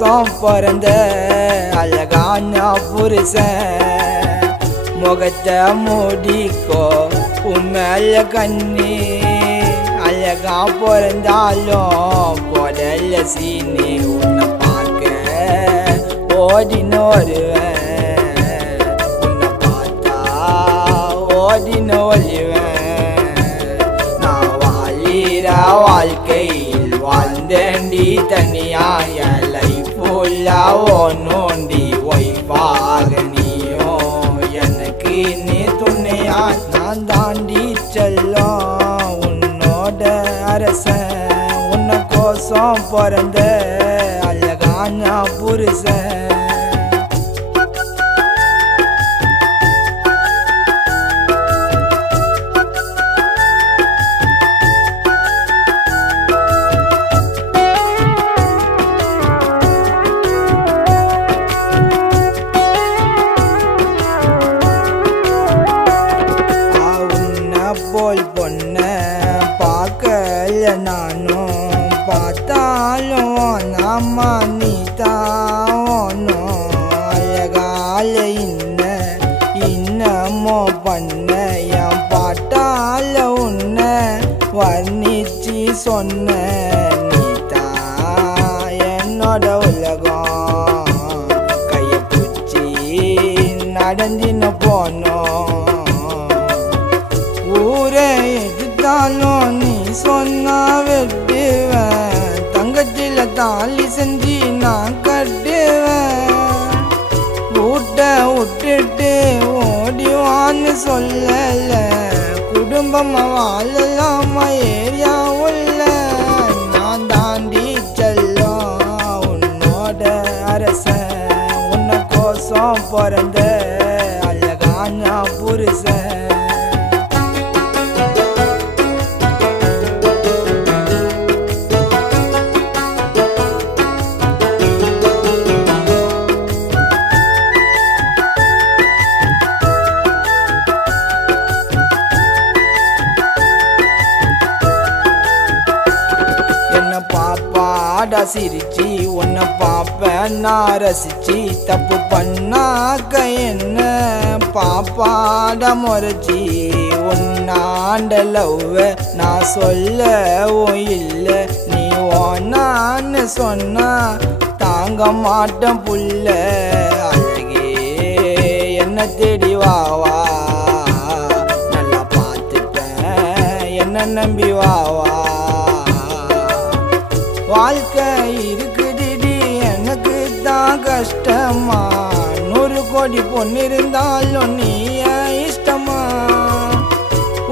கோசம் பிறந்த அழகான புருஷன் முகத்தை மூடிக்கோ உண்மையில கண்ணி அழகா பிறந்தாலும் போடல சீனி உன்னை பார்க்க ஓடின்னு வருவேன் உன்னை பார்த்தா ஓடின்னு ஒழிவேன் நான் வாழிற வாழ்க்கையில் வாழ்ந்தேண்டி தனியாய லைஃப் ஃபுல்லா ஒன்னோண்டி ஒய்வாக நீயும் எனக்கு நீ துணையா நான் தாண்டி செல்லும் உன்னோட அரசன் உன்னை கோசம் பிறந்த அழகான புருஷன் போல் பொண்ண பார்க்கல நானும் பார்த்தாலும் நாம நீ தானும் அழகால இன்னமோ பண்ண என் பாட்டால உன்னை வர்ணிச்சு சொன்ன நீ தான் என்னோட உலகம் கையை பிடிச்சி நடந்தின்னு போனோம் ஊரே எதிர்த்தாலும் நீ சொன்னா வெட்டுவேன் தங்கச்சில தாலி செஞ்சு நான் கட்டுவேன் வீட்டை விட்டுட்டு ஓடிவான்னு சொல்லல குடும்பமா வாழலாமா ஏரியா உள்ள நான் தாண்டி செல்லும் உன்னோட அரசன் உன்னை கோசம் பிறந்த அழகான புருஷன் பாப்பாடா சிரிச்சி உன்னை பாப்பேன் நான் ரசிச்சி தப்பு பண்ணாக்க என்ன பாப்பாடா முறைச்சி உன்னாண்ட லவ் நான் சொல்லவும் இல்லை நீ ஓனான்னு சொன்னா தாங்க மாட்டேன் புள்ள அழகே என்ன தேடி வாவா நல்லா பார்த்துப்பேன் என்ன நம்பி வாவா வாழ்க்கை இருக்குதுடி எனக்கு தான் கஷ்டமா 100 கோடி பொண்ணு இருந்தாலும் நீ இஷ்டமா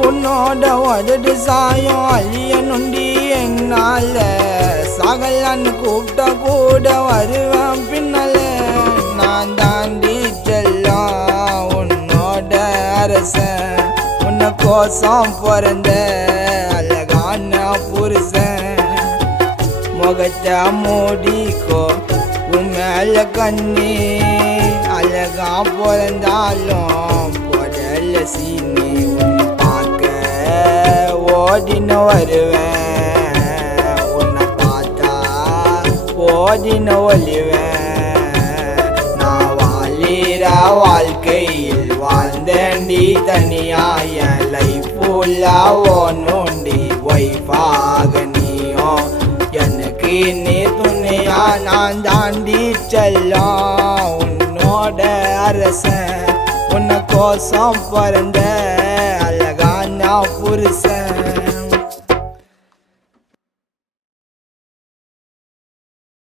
உன்னோட உதடு சாயம் அழிய நொண்டி என்னால சாகலான்னு கூப்பிட்டா கூட வருவேன் பின்னால நான் தாண்டி செல்லும் உன்னோட அரசன் உன்னை கோசம் பிறந்த அழகான புருஷன் முகத்தை மூடிக்கோ உண்மையில கண்ணி அழகா பிறந்தாலும் போடல சீனி உன்னை பார்க்க ஓடின்னு வருவேன் உன்னை பார்த்தா ஓடின்னு ஒழிவேன் நான் வாழிற வாழ்க்கையில் வாழ்ந்தேண்டி தனியாய லைஃப் ஃபுல்லா ஒன்னோண்டி ஒய்வாக நீயும் எனக்கு நீ துணையா நான் தாண்டி செல்லும் உன்னோட அரசன் உன்னை கோசம் பிறந்த அழகான புருஷன்